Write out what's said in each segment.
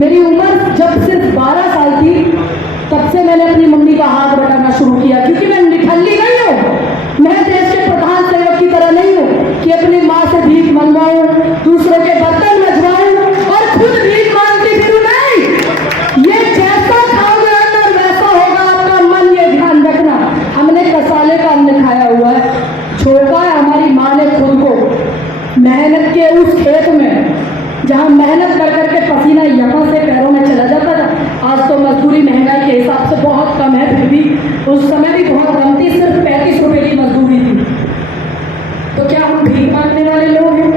मेरी उम्र जब सिर्फ 12 साल थी तब से मैंने अपनी मम्मी का हाथ बटाना शुरू किया, क्योंकि मैं निठल्ली नहीं हूँ। मैं देश के प्रधान सेवक की तरह नहीं हूँ कि अपनी माँ से भीख मंगवाऊं, दूसरों के बर्तन मजवाऊं और खुद भीख मांगती फिरूं। नहीं, ये जैसा खाओगे अंदर वैसा होगा आपका मन, ये ध्यान रखना। हमने कसाले का अन्न खाया हुआ है, छोड़ा है हमारी माँ ने खुद को मेहनत के उस खेत में जहाँ मेहनत कर करके पसीना यहाँ से पैरों में चला जाता था। आज तो मजदूरी महंगाई के हिसाब से बहुत कम है, फिर भी उस समय भी बहुत कम थी, सिर्फ 35 रुपए की मजदूरी थी। तो क्या हम भीख मांगने वाले लोग हैं?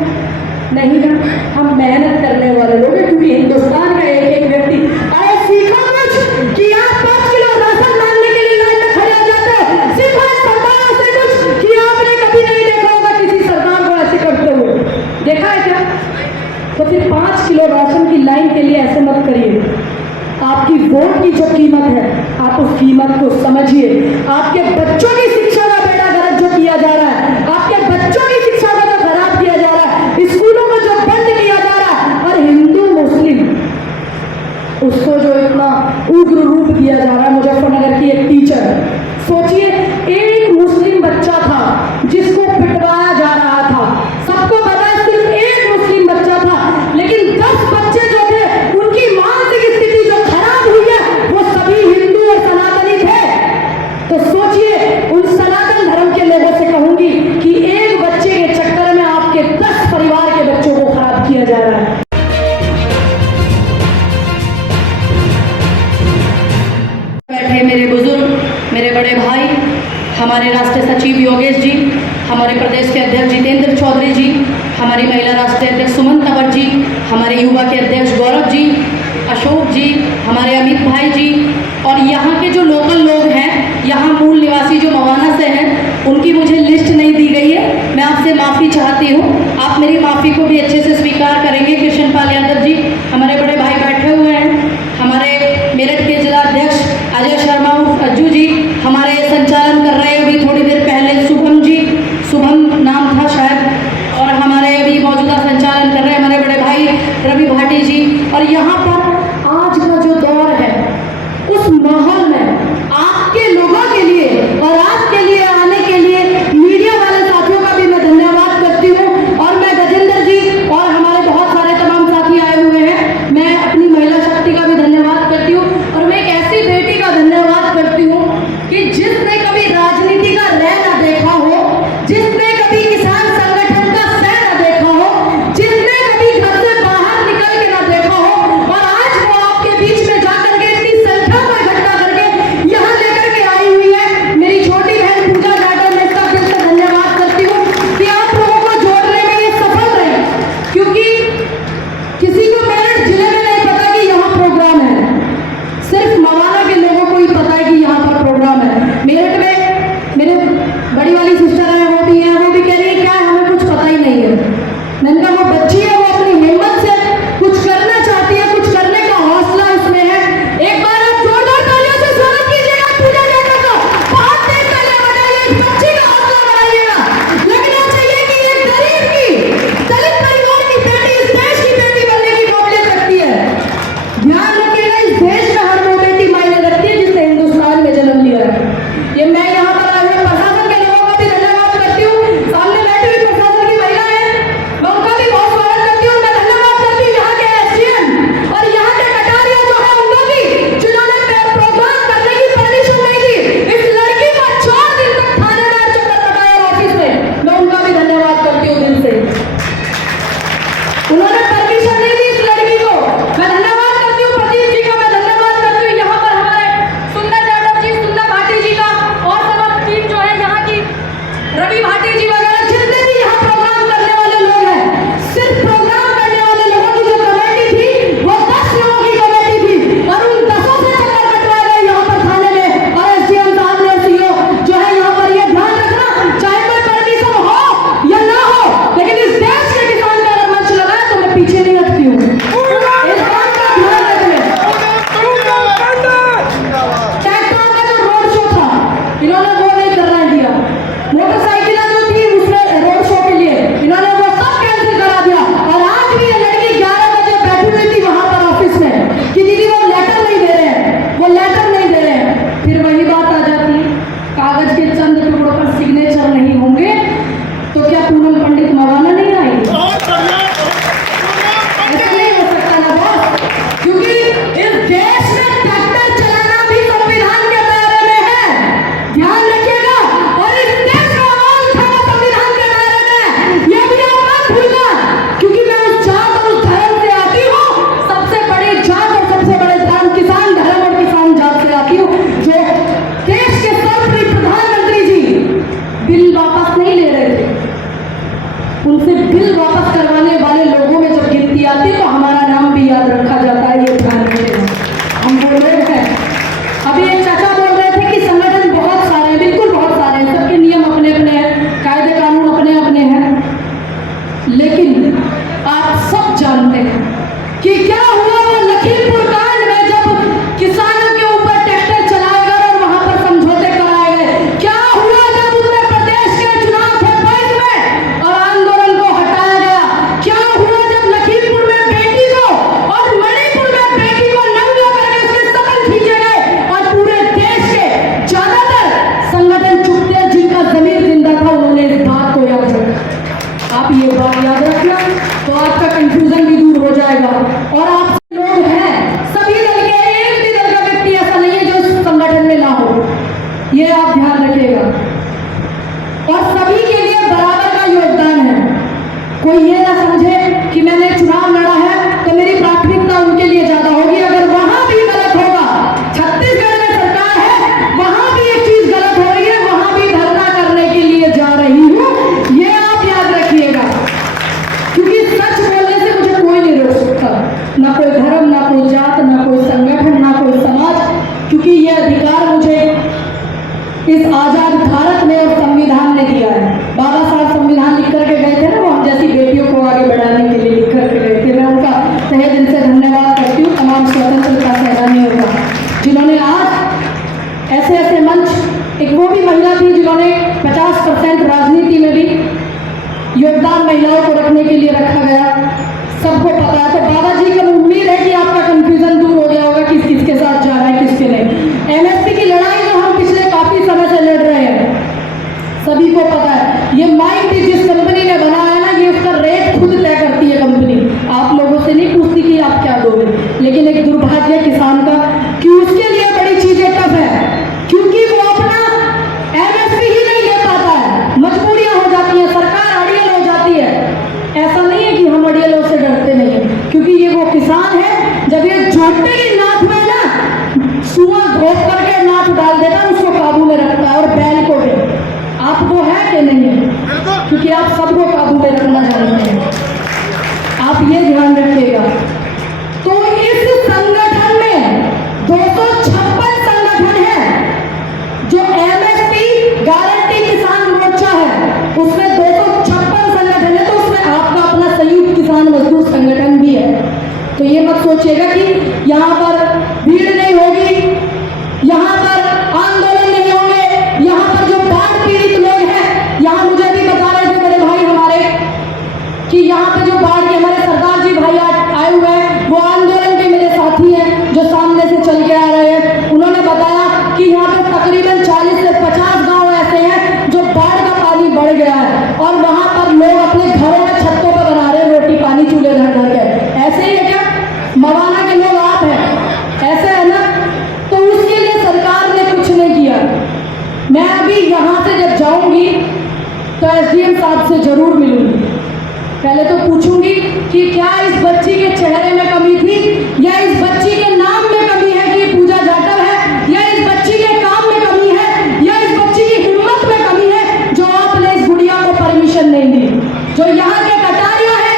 नहीं ना, हम मेहनत करने वाले लोग हैं। क्योंकि हिंदुस्तान का एक एक व्यक्ति अरे सीखो कुछ कि आप 5 किलो राशन मांगने के लिए लाइन में खड़े हो जाते हो। सीखो सरकारों से कुछ कि आपने कभी नहीं देखा होगा किसी सरकार को ऐसे करते हुए। देखा है क्या? तो फिर 5 किलो राशन की लाइन के लिए ऐसे मत करिए। आपकी वोट की जो कीमत है, आप उस कीमत को समझिए। आपके बच्चों की शिक्षा का बेड़ा गर्क जो किया जा रहा है, आपके बच्चों की शिक्षा को जो खराब किया जा रहा है, स्कूलों को जो बंद किया जा रहा है, और हिंदू मुस्लिम उसको जो इतना उग्र रूप दिया जा रहा है। मुजफ्फरनगर की एक टीचर, सोचिए, एक मुस्लिम बच्चा था जिसको पिटवाया जा रहा था। सबको पता है सिर्फ एक मुस्लिम बच्चा था, लेकिन 10 बच्चे जो थे उनकी मानसिक स्थिति जो खराब हुई है वो सभी हिंदू और सनातनी थे। तो सोचिए, उन सनातन धर्म के लोगों से कहूंगी कि एक बच्चे के चक्कर में आपके 10 परिवार के बच्चों को खराब किया जा रहा है। बैठे मेरे बुजुर्ग, मेरे बड़े भाई, हमारे राष्ट्रीय सचिव योगेश जी, हमारे प्रदेश के अध्यक्ष जितेंद्र चौधरी जी, हमारी महिला राष्ट्रीय अध्यक्ष सुमन तंवर जी, हमारे युवा के अध्यक्ष गौरव जी, अशोक जी, हमारे अमित भाई जी, और यहाँ के जो लोकल लोग हैं, यहाँ मूल निवासी जो मवाना से हैं, उनकी मुझे लिस्ट नहीं दी गई है। मैं आपसे माफ़ी चाहती हूँ, आप मेरी माफ़ी को भी अच्छे से स्वीकार करेंगे। कृष्ण पाल यादव जी, हमारे बड़े भाई बैठे हुए हैं, हमारे मेरठ के जिला अध्यक्ष अजय शर्मा अज्जू जी, हमारे संचालन कर रहे हैं अभी थोड़ी देर पहले शुभम जी, शुभम नाम था शायद, और हमारे अभी मौजूदा संचालन कर रहे हैं हमारे बड़े भाई रवि भाटी जी। और यहाँ पर आज का जो दौर है उस माहौल में आपके लोगों के लिए और आपके लिए आने के लिए मीडिया वाले साथियों का भी मैं धन्यवाद करती हूँ। और मैं गजेंद्र जी और हमारे बहुत सारे तमाम साथी आए हुए हैं, दुर्भाग्य किसान का कि उसके लिए बड़ी चीजें टफ है, क्योंकि वो अपना एमएसपी ही नहीं ले पाता है, मजबूरियां हो जाती हैं, सरकार अड़ियल हो जाती है। ऐसा नहीं है कि हम अड़ियलों से डरते नहीं है, क्योंकि ये वो किसान है, जब ये झोंटे की नाथ में ना सुअर धोप करके नाथ डाल देता है, उसको काबू में रखता है, और बैल को भी। आपको है कि नहीं है? क्योंकि आप सबको काबू में रखना जानते हैं, आप ये ध्यान रखिएगा। तो इस संगठन में 256 संगठन है, जो एमएसपी गारंटी किसान मोर्चा है उसमें 256 संगठन है, तो उसमें आपका अपना संयुक्त किसान मजदूर संगठन भी है। तो ये मत सोचिएगा कि यहाँ पर भीड़ नहीं होगी, यहाँ पर आंदोलन नहीं होंगे, यहाँ पर जो बाढ़ पीड़ित लोग हैं, यहाँ मुझे भी बता रहे थे मेरे भाई हमारे कि यहाँ पे जो बाढ़ के हमारे सरदार जी भाई आए हुए हैं, वो आंदोलन के मेरे साथी हैं जो सामने से चल के आ रहे हैं। उन्होंने बताया कि यहाँ पे तकरीबन 40 से 50 गांव ऐसे हैं जो बाढ़ का पानी बढ़ गया है, और वहां पर लोग अपने घरों में छतों पर बना रहे हैं रोटी पानी चूल्हे धर धर के। ऐसे ही है क्या? मवाना के लोग आप हैं, ऐसे है ना? तो उसके लिए सरकार ने कुछ नहीं किया। मैं अभी यहाँ से जब जाऊंगी तो एसडीएम साहब से जरूर मिलूंगी। पहले तो पूछूंगी कि क्या इस बच्ची के चेहरे में कमी थी, या इस बच्ची के नाम में कमी है कि ये पूजा जाटव है, या इस बच्ची के काम में कमी है, या इस बच्ची की हिम्मत में कमी है जो आपने इस गुड़िया को परमिशन नहीं दी। जो यहाँ के कटारिया है,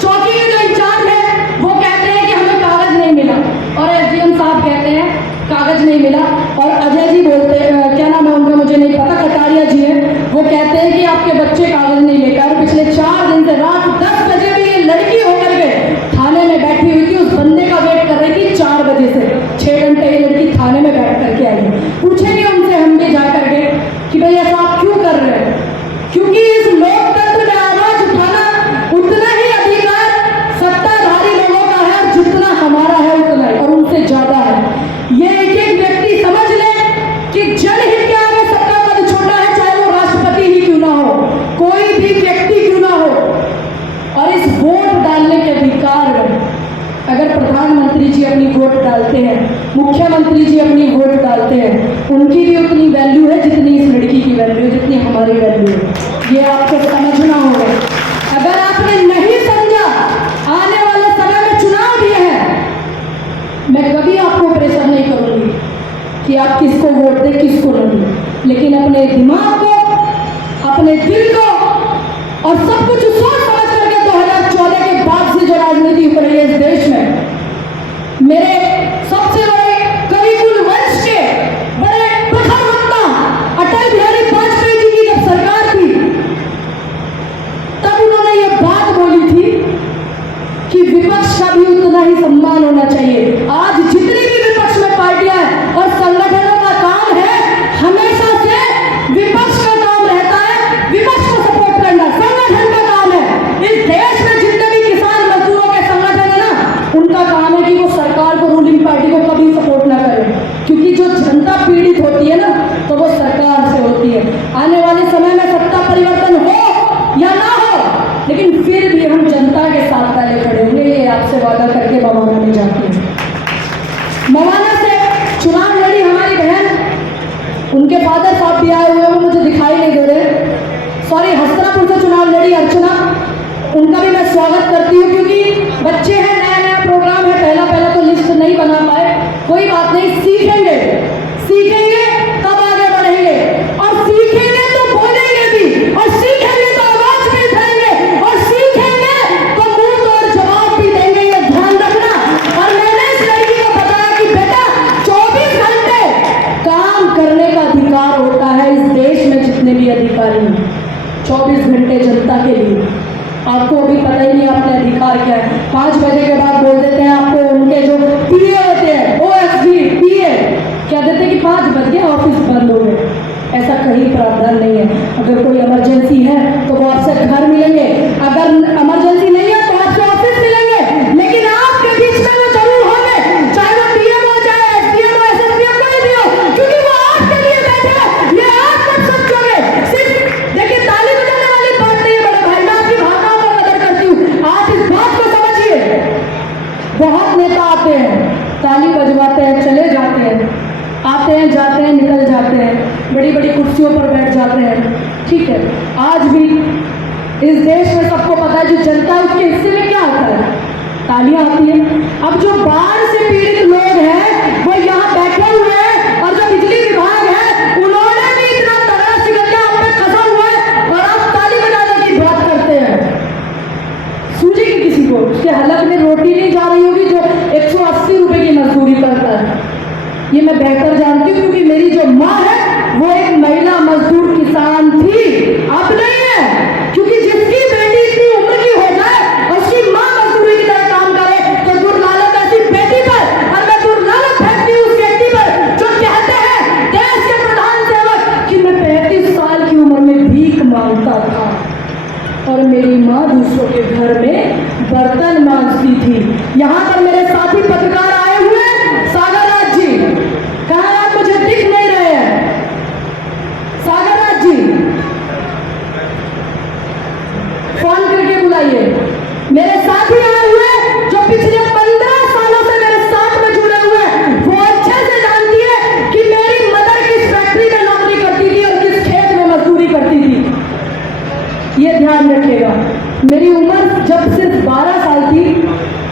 चौकी के जो इंचार्ज है, वो कहते हैं कि हमें कागज नहीं मिला, और एसडीएम साहब कहते हैं कागज नहीं मिला, और अजय जी बोलते क्या नाम है उनका मुझे नहीं पता, कटारिया जी है, वो कहते हैं कि आपके बच्चे कागज नहीं लेकर पिछले 4 दिन से रात 10 बजे भी ये लड़की होकर के थाने में बैठी हुई थी, उस बंदे का वेट कर रही थी 4 बजे से 6 घंटे ये लड़की थाने में बैठ करके आई। पूछेंगे उनसे हम भी जा करके कि भाई ऐसा आप क्यों कर रहे हैं? क्योंकि इस लोकतंत्र में आवाज उठाना उतना ही अधिकार सत्ताधारी लोगों का है, जितना हमारा है उतना ही, और उनसे ज्यादा है। ये एक एक व्यक्ति समझ ले कि जनहित के आगे सबका पद छोटा है, चाहे वो राष्ट्रपति ही क्यों ना हो, कोई भी व्यक्ति क्यों ना हो। और इस वोट डालने के अधिकार में अगर प्रधानमंत्री जी अपनी वोट डालते हैं, मुख्यमंत्री जी अपनी वोट डालते हैं, उनकी भी उतनी वैल्यू है जितनी इस लड़की की वैल्यू है, जितनी हमारी वैल्यू है। ये आपको समझना होगा। अगर आपने नहीं समझा, आने वाले समय में चुनाव भी है, मैं कभी आपको प्रेशर नहीं करूंगी कि आप किसको वोट दें किसको नहीं, लेकिन अपने दिमाग को, अपने दिल को और सब कुछ सोच समझ करके 2014 के बाद से जो राजनीति हो रही है इस देश में, मेरे सबसे बड़े कविकुल वंश के बड़े प्रखर वक्ता अटल बिहारी वाजपेयी जी की जब सरकार थी, तब उन्होंने ये बात बोली थी कि विपक्ष का भी उतना ही सम्मान होना चाहिए। आज जितनी भी विपक्ष में पार्टियां हैं और संगठनों का काम है, हमेशा से विपक्ष का काम रहता है विपक्ष को सपोर्ट करना, संगठन का काम है। इस देश में जितने भी किसान मजदूरों के संगठन है ना, उनका काम है कि वो सरकार को, रूलिंग पार्टी को कभी सपोर्ट ना करें, क्योंकि जो जनता पीड़ित होती है ना, तो वो सरकार से होती है। आने वाले समय में सत्ता परिवर्तन हो या ना हो, लेकिन फिर भी हम जनता के साथ पहले खड़े होंगे, ये आपसे वादा करके मवाना में जाती है। मवाना से चुनाव लड़ी हमारी बहन, उनके फादर साहब भी आए हुए हैं, वो मुझे दिखाई नहीं दे रहे, सॉरी, हस्तनापुर से चुनाव लड़ी अर्चना, उनका भी मैं स्वागत करती हूँ, क्योंकि बच्चे हैं, नया नया प्रोग्राम है, पहला तो लिस्ट नहीं बना पाए, कोई बात नहीं, सीखेंगे तब आगे बढ़ेंगे, और सीखेंगे तो बोलेंगे भी, और सीखेंगे तो आवाज भी उठाएंगे, और सीखेंगे तो मुंह तोड़ जवाब भी देंगे, ये ध्यान रखना। और मैंने इस लड़की को बताया कि बेटा 24 घंटे काम करने का अधिकार होता है इस देश में, जितने भी अधिकारी हैं 24 घंटे जनता के लिए। आपको अभी पता ही नहीं आपने अधिकार क्या है। 5 बजे के बाद बोल देते हैं आपको उनके जो पीए होते हैं, ओएसडी पीए क्या देते हैं कि 5 बज गए ऑफिस बंद हो गए। ऐसा कहीं प्रावधान नहीं है। अगर कोई इमरजेंसी है तो वो आपसे घर मिलेंगे, अगर इमरजेंसी नहीं है तो आपसे ऑफिस मिलेंगे, लेकिन आपके बीच में वो जरूर होंगे, चाहे वो पीएम हो, चाहे एसडीएम हो, एसएसपी कोई भी हो, क्योंकि वो आपके लिए बैठे हैं। ये आप मत समझोगे, सिर्फ देखिए ताली बजाने वाली बात नहीं है बड़े भाई, मैं आपकी भावनाओं को कदर करती हूँ, आप इस बात को समझिए। ताली बजवाते हैं, चले जाते हैं, आते हैं, जाते हैं, निकल जाते हैं, बड़ी बड़ी कुर्सियों पर बैठ जाते हैं। ठीक है, आज भी इस देश में सबको पता है जो जनता है उसके हिस्से में क्या आता है, तालियां आती हैं। अब जो बाढ़ से पीड़ित लोग हैं वो यहाँ बैठे हुए हैं और जो बिजली विभाग है उन्होंने भी इतना तगड़ा सिकंजा आप पे कसा हुआ है और आप ताली बजाने की बात करते हैं। सूझेगी किसी को उसके हलक में रोटी नहीं जा रही होगी जो 180 रुपए की मजदूरी करता है। ये मैं बेहतर जानती हूँ क्योंकि मेरी जो माँ है वो एक महिला मजदूर किसान थी, अब नहीं है। क्योंकि जिसकी बेटी इतनी उम्र की हो जाए और उसकी माँ मजदूरी की तरह काम करे तो दुर्लालत ऐसी बेटी पर और मैं दुर्लालत फेंकती हूँ उस व्यक्ति पर जो कहते हैं देश के प्रधान सेवक कि मैं 35 साल की उम्र में भीख मांगता था और मेरी माँ दूसरों के घर में बर्तन मांजती थी। यहाँ पर मेरे साथी पत्रकार आए हुए हैं, सागर राज जी, कहाँ आप मुझे दिख नहीं रहे हैं? सागर राज जी, फोन करके बुलाइए। मेरे साथी आए हुए हैं जो पिछले 15 सालों से मेरे साथ में जुड़े हुए हैं, वो अच्छे से जानती है कि मेरी मदर किस फैक्ट्री में नौकरी करती थी और किस खेत में मजदूरी करती थी। ये ध्यान रखिएगा। मेरी उम्र जब सिर्फ 12 साल थी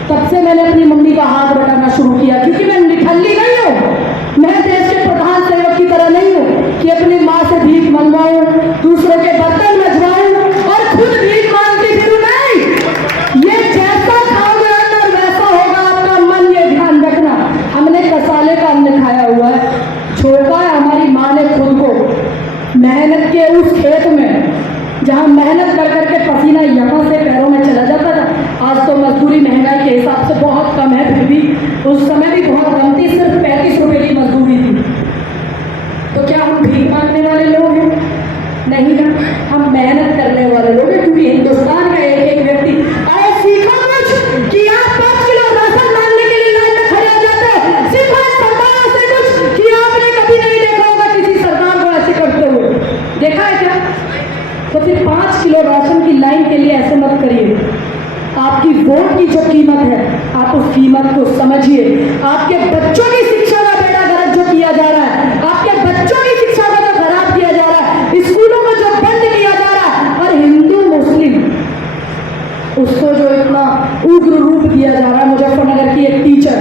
तब से मैंने अपनी मम्मी का हाथ बटाना शुरू किया, क्योंकि मैं निठल्ली नहीं हूँ, मैं देश के प्रधान सेवक की तरह नहीं हूँ कि अपनी माँ से भीख मंगवाऊं, दूसरों के बर्तन मजवाऊं और खुद भीख मांगती फिरूं। नहीं, ये जैसा खाओगे और वैसा होगा आपका मन, ये ध्यान रखना। हमने कसाले का अन्न खाया हुआ है, छोड़ा है हमारी माँ ने खुद को मेहनत के उस खेत में जहाँ मेहनत कर करके पसीना यहाँ से पैरों में चला जाता था। आज तो मजदूरी महंगाई के हिसाब से बहुत कम है, फिर भी उस समय भी बहुत कम थी, सिर्फ 35 रुपए की मजदूरी थी। तो क्या हम भीख मांगने वाले लोग हैं? नहीं ना, हम मेहनत करने वाले लोग हैं। क्योंकि हिंदुस्तान का एक एक व्यक्ति, अरे सीखो कुछ कि आप 5 किलो राशन मांगने के लिए लाइन में खड़े हो जाते हो। सीखो सरकारों से कुछ कि आपने कभी नहीं देखा होगा किसी सरकार को ऐसे करते हुए। देखा है क्या? तो फिर 5 किलो राशन की लाइन के लिए ऐसे मत करिए। आपकी वोट की जो कीमत है आप उस कीमत को समझिए। आपके बच्चों की शिक्षा का बेड़ा गर्क जो किया जा रहा है, आपके बच्चों की शिक्षा का जो खराब किया जा रहा है, स्कूलों को जो बंद किया जा रहा है, और हिंदू मुस्लिम उसको जो इतना उग्र रूप दिया जा रहा है। मुजफ्फरनगर की एक टीचर,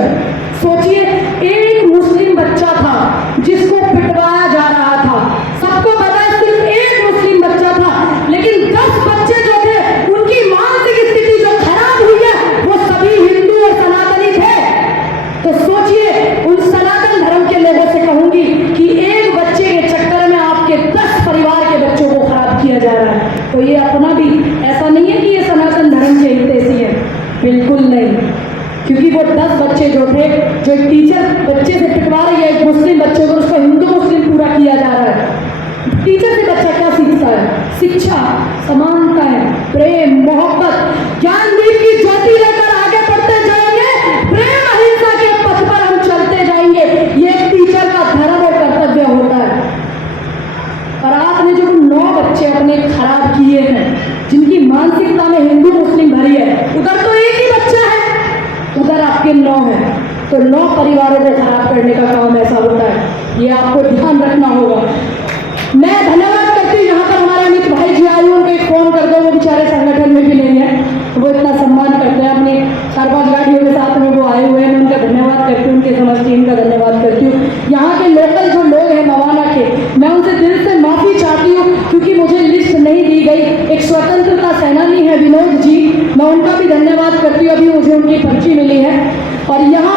सोचिए, एक मुस्लिम बच्चा था जिसको पिटवाया जा रहा था। सबको पता है सिर्फ एक मुस्लिम बच्चा था, लेकिन 10 बच्चे जो थे उनकी मानसिक स्थिति जो खराब हुई है वो सभी हिंदू और सनातनी थे। तो सोचिए, उन सनातन धर्म के लोगों से कहूंगी कि एक बच्चे के चक्कर में आपके 10 परिवार के बच्चों को खराब किया जा रहा है। तो ये अपना भी ऐसा नहीं है कि ये सनातन धर्म के हितैषी है, बिल्कुल नहीं। क्योंकि वो 10 बच्चे जो थे, जो एक टीचर बच्चे से पिटवा रही है एक मुस्लिम बच्चे को, उसको हिंदू मुस्लिम पूरा किया जा रहा है। टीचर से बच्चा क्या सीखता है? शिक्षा, समानता है, प्रेम, मोहब्बत, ज्ञानदीप की ज्योति लेकर आगे बढ़ते जाएंगे, प्रेम अहिंसा के पथ पर हम चलते जाएंगे। ये एक टीचर का धर्म और कर्तव्य होता है। और आपने जो 9 बच्चे अपने खराब किए हैं, जिनकी मानसिकता में हिंदू मुस्लिम भरी है, उधर तो एक ही बच्चा है, उधर आपके 9 है। तो 9 परिवारों को खराब करने का काम ऐसा होता है, ये आपको ध्यान रखना होगा। मैं धन्यवाद करती हूँ, यहाँ पर हमारे अमित भाई जी आए, उनको एक फोन कर दो, वो बेचारे संगठन में भी नहीं है, वो इतना सम्मान करते हैं, अपने 4-5 गाड़ियों के साथ में वो आए हुए हैं। मैं उनका धन्यवाद करती हूँ, उनके समस्त टीम का धन्यवाद करती हूँ। यहाँ के लोकल जो लोग हैं मवाना के, मैं उनसे दिल से माफ़ी चाहती हूँ क्योंकि मुझे लिस्ट नहीं दी गई। एक स्वतंत्रता सेनानी है विनोद जी, मैं उनका भी धन्यवाद करती हूँ, अभी मुझे उनकी पर्ची मिली है। और यहाँ